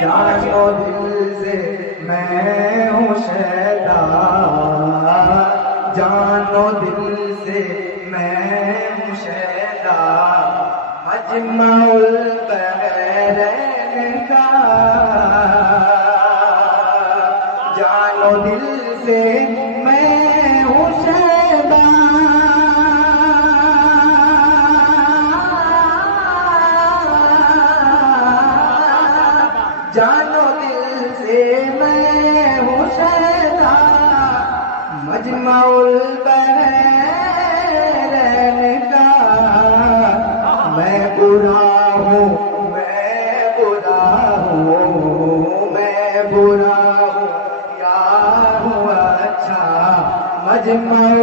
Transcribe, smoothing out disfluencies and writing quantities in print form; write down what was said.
जानो दिल से मैं हूँ शैदा, जानो दिल से मैं हूँ शैदा, मजमाउल बहरैन का। जानो दिल से मैं हूँ शैदा, जानो दिल से मैं हूँ शैदा, मजमाउल बहरैन का। मैं बुरा हूँ, मैं बुरा हूँ, मैं बुरा हूँ या हूँ अच्छा, मजमाउल